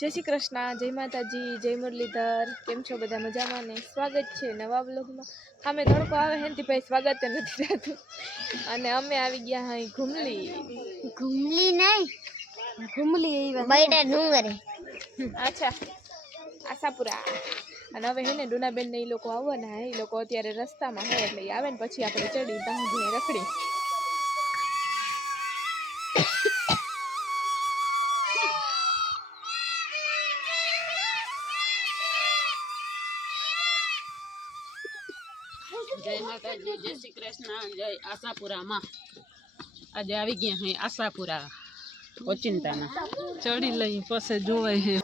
जय श्री कृष्ण, जय माताजी, जय मुरलीधर। केम छो बधा मजामां ने? स्वागत छे नवा ब्लॉगमां। हमें तड़को आवे है ने भाई स्वागत नथी थતું અને અમે આવી ગયા હઈ ઘુમલી नहीं ઘુમલી એવા बैठे डूंगरे अच्छा આશાપુરા અને હવે હે ને ડુનાબેન ને ઈ લોકો આવવાના હે ઈ લોકો અત્યારે રસ્તામાં હે એટલે ઈ આવે ને પછી આપણે ચડી ત્યાં સુધી રખડી जय माता जी, जय श्री कृष्ण, जय आशापुरा माँ। आज आई गया है आशापुरा ओचिंता ना चढ़ी लई पसे जोवे है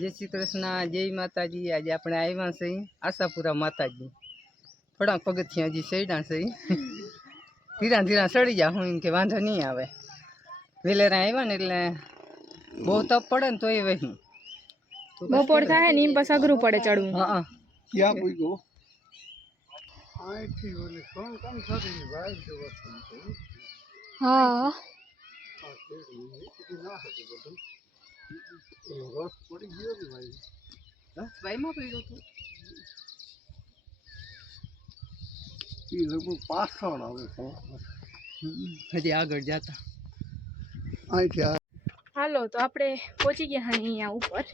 जय श्री कृष्ण, जय माताजी। आज अपने आया से आशापुरा माताजी थोड़ा पगथिया जी सड़ा से धीरा धीरा सड़ी जा हूँ इनके वांधो नहीं आवे वेलेरा आया ने એટલે બહુ તપ પડે ને તો એ વહી બપોર થાય ને એમ પાછું અઘરું પડે ચડવું હા क्या कोई गो आई थी बोले कौन कम सारी भाई जो वस्तु હા ना है जो तो रोज पड़ी गयो ने भाई ભાઈ માં પડ્યો તો ये लोग पास होना है तो હજી આગળ જાતા आई थी હાલો તો આપણે પહોંચી ગયા હા અહીંયા ઉપર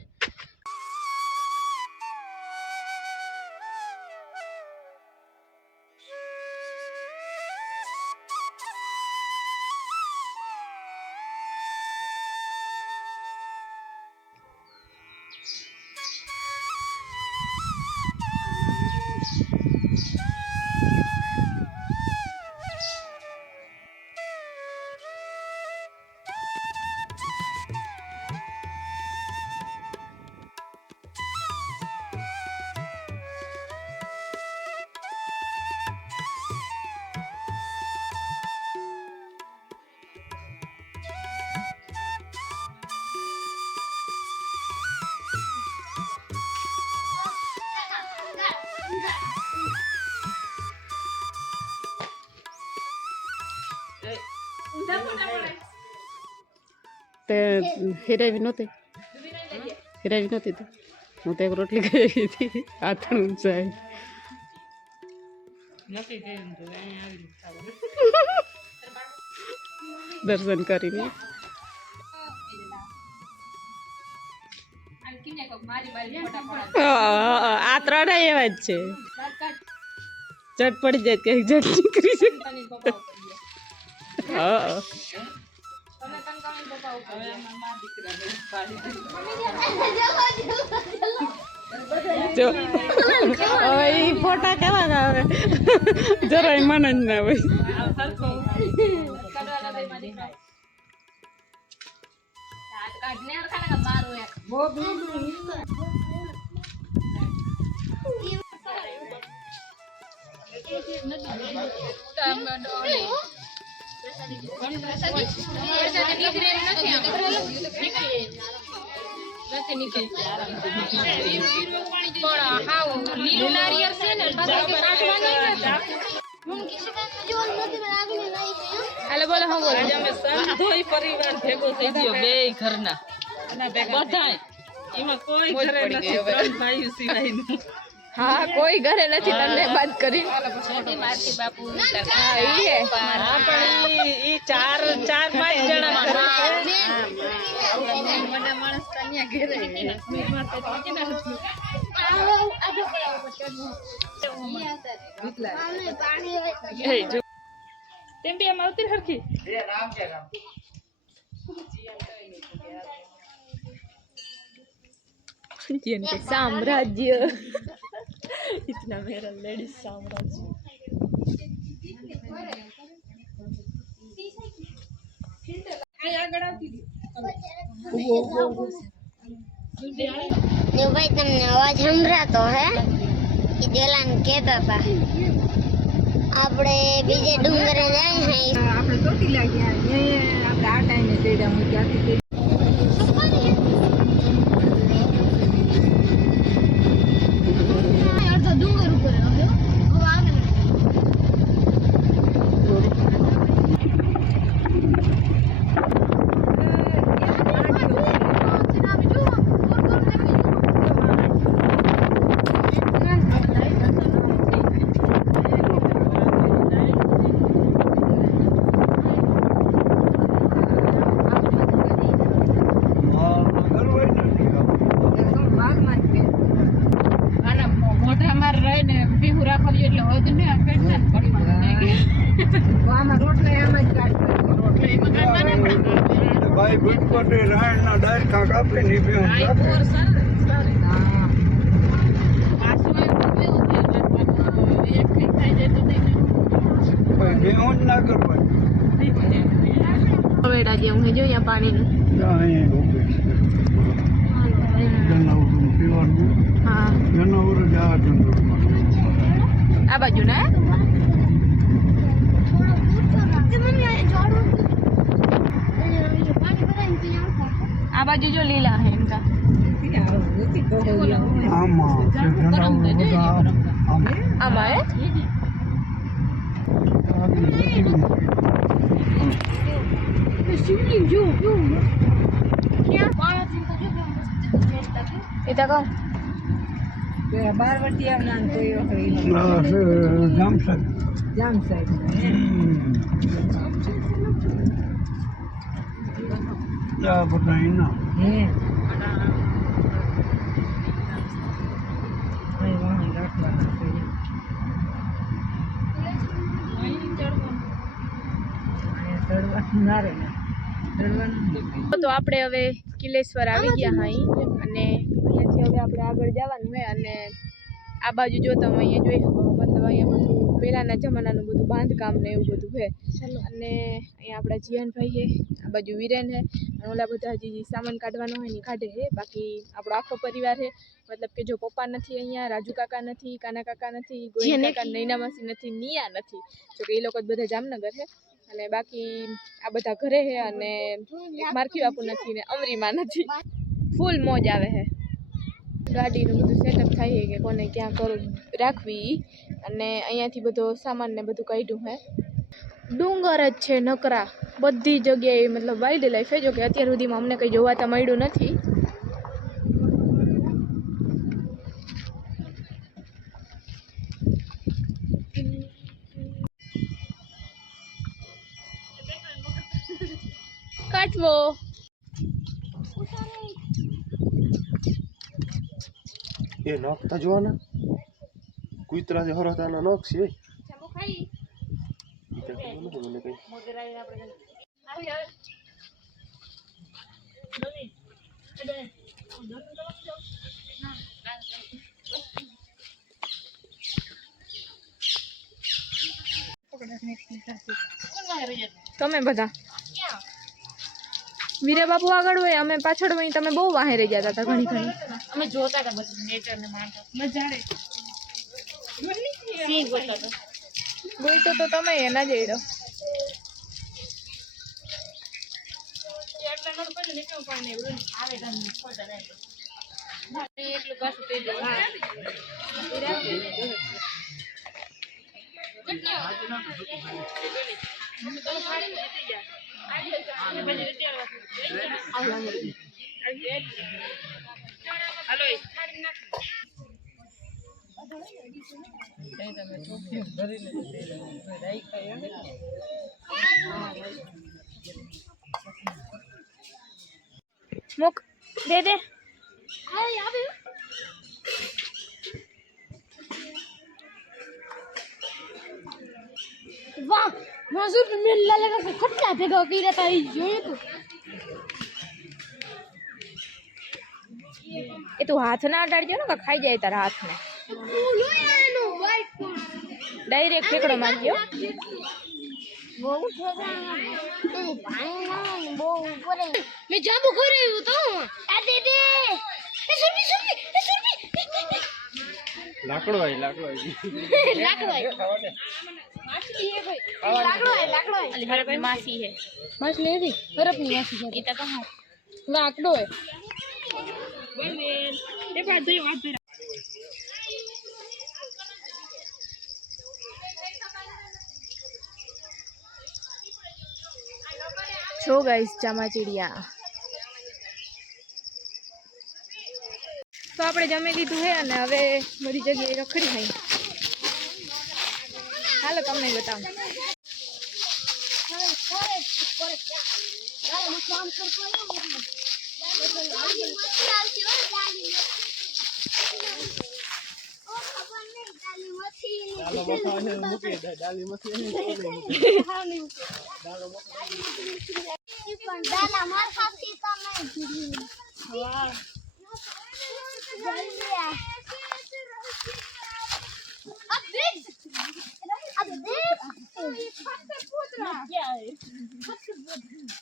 ते हिरावी नहोती तो હું તો એક રોટલી ખાઈ હતી આથણ ઊંચાઈ દર્શન કરીને આ ત્રણેય એવા જ છે ચટ પડી જાય કે જટ નીકળી જાય હા જો હવે ઈ ફોટા કેવા આવે જરાય મન જ ના હોય હાલો બોલો હું બોલો અમે સંધોઈ પરિવાર ભેગો થઈ ગયો બે ઘરના બધાય એમાં કોઈ ઘરે નથી ત્રણ ભાઈ સિવાયનું હા કોઈ ઘરે નથી તમને વાત કરી ઈ ચાર પાંચ જણા તેમ બી એમ આવતી હરખી के साम्राज्य इतना मेरा लेडीज साम्राज्य जो भाई तुमने आवाज संभरा तो है कि जलान कहता था આપણે બીજે ડુંગરે જાય હે આપણે ચોટીલા ગયા આપણે આ ટાઈમે ચડ્યા હું ત્યાંથી અડધો ડુંગર ઉપર હવે આગળ મોઢામાં રહીને ભીહું રાખવું એટલે હોદ ને પેટના જ પડવા આમાં રોટલા આમાં જ કાઢતા ભાઈ ભૂતકોટે રાયણના ડાયરખા કાપે ને બેન બેહોન ના કરવાય હવેડા જેવું હે જો અહીંયા પાણીનું જનાવર પીવાનું હા જનાવર જ આ જંગલમાં આ બાજુ ને આ બાજુ જો લીલા હે એમકા આમાં તે જનાવર બધા આમાં હે એ તો કહું બારવટી આવના તો જામસર જામ સાહેબ આ બધા એના હે વાહન રાખવાના છે ચડવાનું ના રે ચડવાનું તો આપણે હવે કિલેશ્વર આવી ગયા હાઈ અને અહીંયાથી હવે આપણે આગળ જવાનું હોય અને આ બાજુ જો તમે અહીંયા જોઈ શકો મતલબ અહીંયા બધું પહેલાંના જમાનાનું બધું બાંધકામ ને એવું બધું છે અને અહીંયા આપણા જીયાનભાઈ છે આ બાજુ વીરેન છે અને ઓલા બધા હજી સામાન કાઢવાનો હોય ને કાઢે છે બાકી આપણો આખો પરિવાર છે મતલબ કે જો પપ્પા નથી અહીંયા રાજુ કાકા નથી કાના કાકા નથી ગોવિંદ કાકા નૈના માસી નથી નિયા નથી જો કે એ લોકો જ બધા જામનગર છે અને બાકી આ બધા ઘરે છે અને એક મારખી બાપુ નથી ને અમરીમાં નથી ફૂલ મોજ આવે છે ગાડીનું બધું સેટઅપ થાય છે કે કોને ક્યાં કરું રાખવી અને અહીંયાથી બધો સામાન ને બધું કાઢ્યું હે ડુંગર જ છે નકરા બધી જગ્યાએ મતલબ વાઇલ્ડ લાઈફ છે જો કે અત્યાર સુધીમાં અમને કંઈ જોવા તો મળ્યું નથી કાટવો એ નોખતા જોવાના કુતરા જે હરતાના નોખ છે મને કઈ તમે બધા વીરે બાપુ આગળ હોય અમે પાછળ હોય તમે બહુ વાહે રહી જતા હતા ઘણી ઘણી અમે જોતા હતા બસ નેચર ને માણસ મજાડે સિંહ ગોતો તો ગોઈતો તો તમે એના જઈડો એટલે નડ પડે નીકળવું પડે ને એવું આવે તને ફોટા રહે એટલું પાછું થઈ જાય મુક દે દે વાહ મજૂર મેલા લગા કે કેટલા ભેગા કર્યા તા એ જોયું તું એ તું હાથ ના અડાડજો ને કે ખાઈ જાય તારા હાથને ડાયરેક્ટ ઠેકડો મારજો બહુ ઠેકા પાણી ના બહુ ઉપર મેં જાબુ કર્યું તો આ દે દે એ સુરભી લાકડો આવી લાકડો હરપની માસી હે માછલી હતી હરપની માસી છે એ તો કહા લાકડો હે છો ગાઈસ ચામાચીડિયા તો આપણે જમી લીધું છે અને હવે બધી જગ્યાએ રખડી થઈ હાલો તમને બતાવું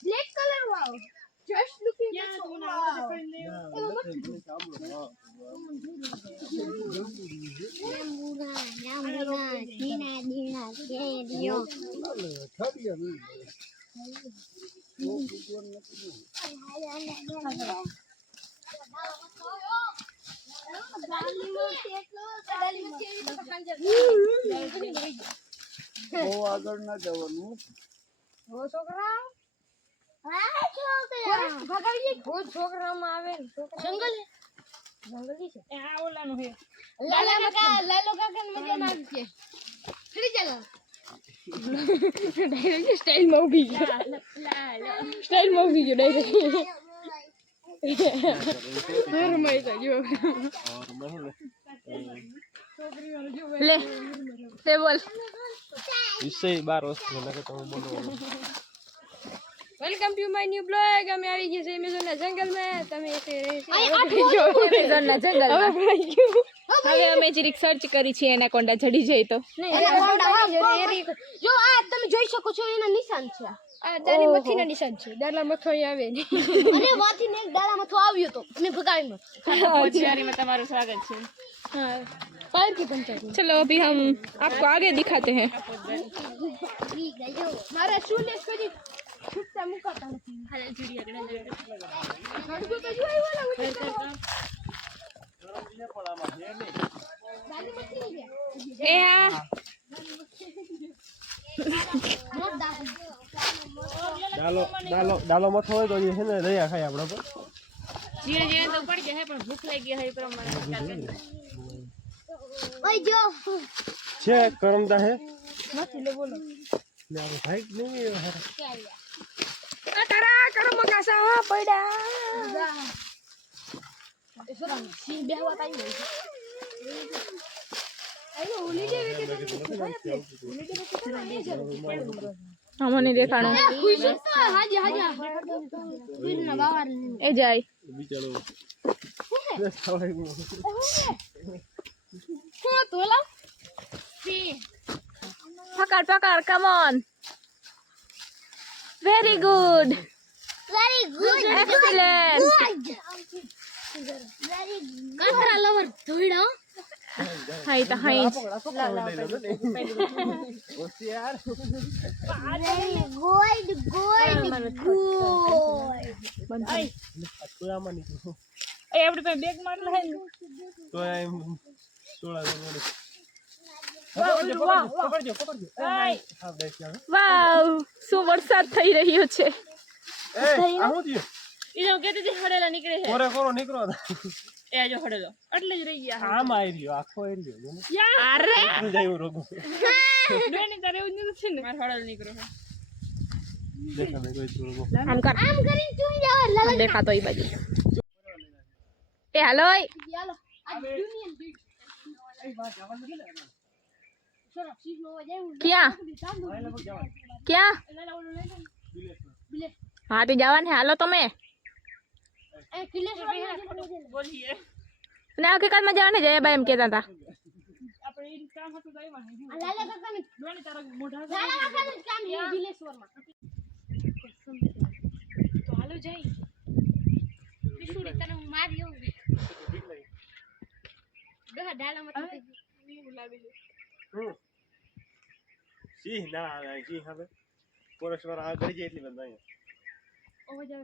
Black color, wow. Just looking at આગળ ના જવાનું છોકરામાં આવે જંગલ જંગલી છે એ આ ઓલાનું છે લાલો કાકા મજા ના આવી છે ફરી ચાલો ડાયરેક્ટ સ્ટાઇલમાં ઊભી ગયો સ્ટાઇલમાં ઊભી ગયો ડાયરેક્ટ રમાઈ ગયો લે તે બોલ વિષય 12 વસ્તુ નકર તમે બોલો welcome to my new blog અમે આવી ગયા છે એમેઝોનના જંગલમાં તમે એમેઝોનના જંગલમાં હવે અમે જરીક સર્ચ કરી છે એનાકોન્ડા ચડી જાય તો જો આ તમે જોઈ શકો છો એના નિશાન છે આ દાલી મથીના નિશાન છે દાલા મથો અહીં આવે ને અને વાથી ને એક દાડા મથો આવ્યો તો અમે ભગાવીનો होशियारी में तुम्हारा स्वागत है। हाँ पैर की पंचायत चलो अभी हम आपको आगे दिखाते हैं મારા શૂલેસ કદી છૂટતા મુકાતા નથી ઘડગો તો જોઈ વાળા ए हाँ ડાલો મથો હોય તો છે ને દયા ખાય આપણે પર धीरे धीरे तो पड़ गया है पर भूख लगी है पर हमारा ઓય જો છે કરમદા હે मत लो बोलो ને આ ભાઈ નહીં तारा कर्म का सावा पड़ा સી બેહવા તાઈ હોય हमने देखा ना ખુશી તો હાજી હાજી વીરના બાવાર ए जाए બિચારો હું તોલા સી पकड़ पकड़ come on very good very good excellent very કાતરા લવર ધોઈડા हाई तो हाई હોશિયાર વેરી ગુડ ગુડ અતુરામાં નીકળો ए अपने पे बैग मार ले તો એમ તોળા દોડે પકડજો હા બેસ જાવ वाव શું વરસાદ થઈ રહ્યો છે એ આ હું થયું इनो कहते थे हड़ेला निकले है કોરે કોરો નીકળો ए जो हड़ेलो એટલે જ રહી ગયા આમ આવી રહ્યો આખો આવી રહ્યો ને અરે જાય રોગો બેની તારે એવું નથી ને માર હડેલો નીકળ્યો છે દેખા દે કોઈ રોગો આમ કર આમ કરીને ચૂઈ જાવ લગન દેખાતો ઈ બાજુ એ હાલો ચાલો આ યુનિયન બીટ સરસ સીટ નો જાય ક્યાં ક્યાં હા તો જવાનું છે હાલો તમે એ કિલેશ્વર બોલીએ ના હકીકતમાં જવાને જયાબા એમ કહેતા હતા આપણે એ કામ હતું તો એમાં લાલા કાકાને બેની તારા મોઢા લાલા કાકાને કામ છે કિલેશ્વરમાં તો હાલો જઈ વિશુડી તને હું માર્યો ગા ડાલામાં એવું લાગે છે સિંહ ના આવે સિંહ હવે પોરસવાળા આગળ જાય એટલી બધા અહીંયા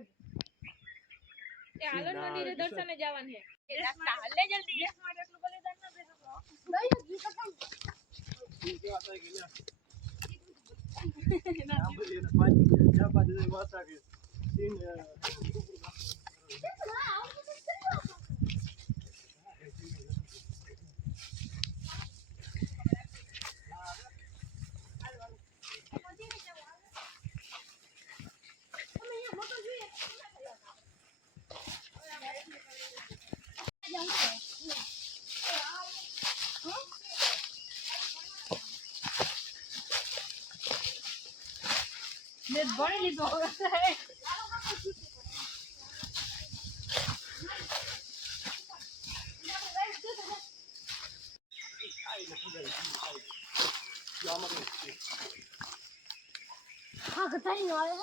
એ હાલો મંદિરે દર્શને જવાનું છે એ રાસ્તા હાલે જલ્દી ભણી લીધો હા કથાઈ નો આવે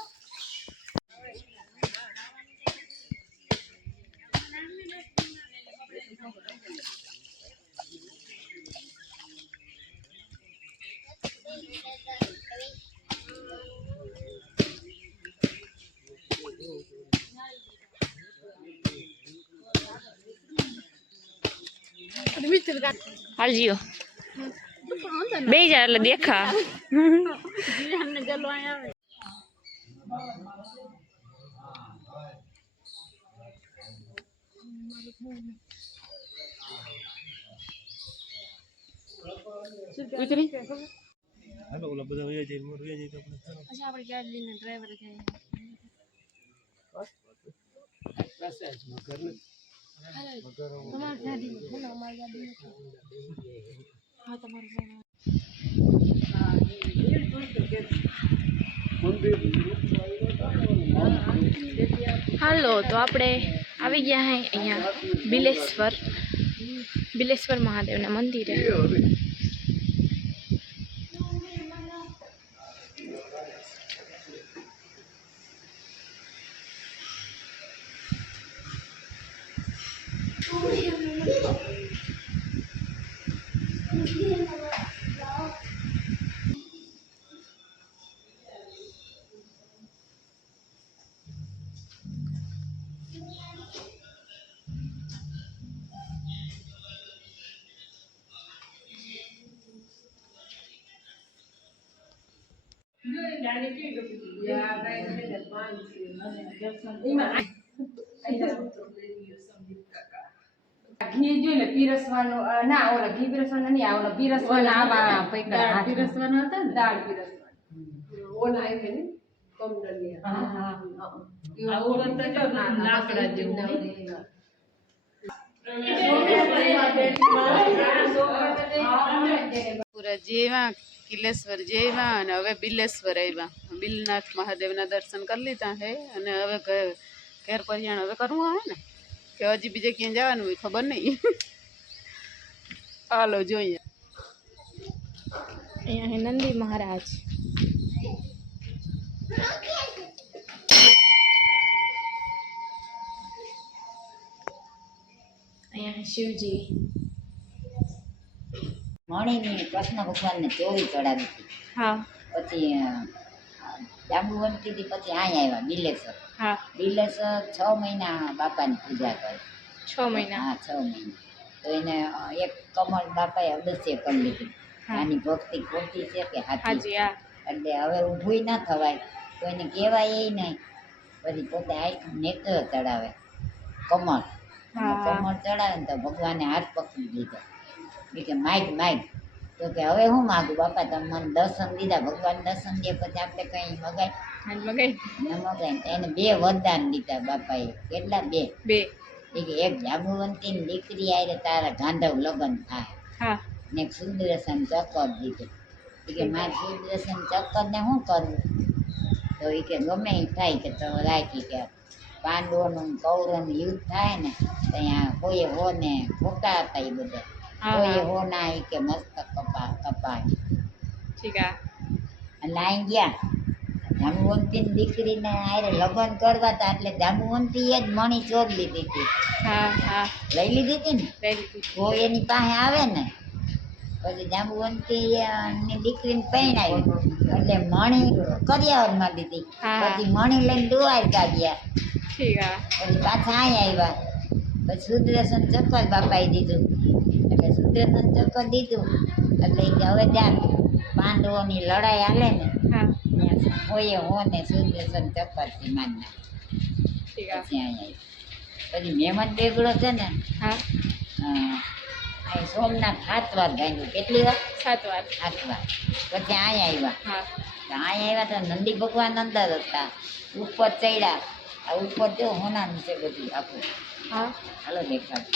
હાલજીઓ બે જા એટલે દેખા જીવનને જલવા આવે ઉતરી હાલો ઓલા બધા વયા જાય મોર વયા જાય તો આપણે પછી આપણે ગાડી લઈને ડ્રાઈવર જાય તમારી ગાડી બોલો અમારી ગાડી હા તમારું હાલો તો આપણે આવી ગયા હે અહીંયા બિલેશ્વર મહાદેવના મંદિરે ઘી જોઈને પીરસવાનું ના ઓલા ઘી પીરસવાનું નહીં આ ઓલા પીરસવાના આવા પૈકા પીરસવાના હતા ને દાળ પીરસવાનું ઓલા આવે ને કમડલિયા હા હા આ ઓળખ તો જો લાકડા જેવું પૂરા જેવા કિલેશ્વર જેવા અને હવે બિલેશ્વર આવ્યા બિલનાથ મહાદેવના દર્શન કરી લીધા છે અને હવે ઘેર પરિયાણ હવે કરવું આવે ને કે હજી બીજે ક્યાં જવાનું હોય ખબર નહીં હાલો જોઈએ અહીંયા હે નંદી મહારાજ અહીંયા હે શિવજી મણીની કૃષ્ણ ભગવાનને ચોરી ચડાવી હતી હા પછી જાંબુવંતીથી પછી અહીંયા આવ્યા બિલેશ્વર હા બિલેશ્વર 6 મહિના બાપાની પૂજા કરી 6 મહિના હા 6 મહિના તો એને એક કમળ બાપાએ અવશ્ય કરી લીધી આની ભક્તિ ખોટી છે કે હાચી હાજી હા એટલે હવે ઊભું ના થવાય તો એને કહેવાય એ નહીં પછી પોતે આંખ નેત્ર ચડાવે કમળ કમળ ચડાવે ને તો ભગવાને હાથ પકડી લીધો કે માગ તો કે હવે હું માગું બાપા તમે મને દર્શન દીધા ભગવાન દર્શન દે પછી આપણે કંઈ મગાય ન મગાય તો એને 2 વરદાન દીધા બાપાએ કેટલા 2 કે એક જાંબુવંતીની દીકરી આરે તારા ગાંધવ લગ્ન થાય ને એક સુદર્શન ચક્કર દીધું કે મારે સુદર્શન ચક્કરને શું કરવું તો એ કે ગમે એ થાય કે તો રાખી કે પાંડવોનું કૌરવનું યુદ્ધ થાય ને ત્યાં કોઈ હો ને ખોટા હતા એ બધા કોઈ હો ના એ કે મસ્તક કપાય ઠીક એટલે અહીં ગયા જાંબુવંતીની દીકરીને આરે લગ્ન કરવા હતા એટલે જાંબુવંતીએ જ મણી ચોર લીધી હતી લઈ લીધી હતી ને કોઈ એની પાસે આવે ને પછી જાંબુવંતીની દીકરીને પરણાવી એટલે મણી કરિયાવરમાં દીધી હા. પછી મણી લઈને દ્વારકા ગયા ઠીક હા પછી પાછા અહીંયા આવ્યા પછી સુદર્શન ચક્કર બાપાએ દીધું એટલે સુદર્શન ચક્કર દીધું એટલે ઈ કે હવે ત્યાં પાંડવોની લડાઈ હાલે ને હા ત્યાં હોઈએ હો ને સુદર્શન ચક્કરથી માનના ઠીક હા પછી અહીંયા આવ્યા પછી મહેમદ બેગડો છે ને હા અહીં સોમનાથ 7 વાર ગાયું કેટલી વાર 7 વાર 7 વાર પછી અહીંયા આવ્યા હા તો અહીંયા આવ્યા તો નંદી ભગવાન અંદર હતા ઉપર ચડ્યા આ ઉપર જો હોનાનું છે બધું આખું હા હાલો દેખાડ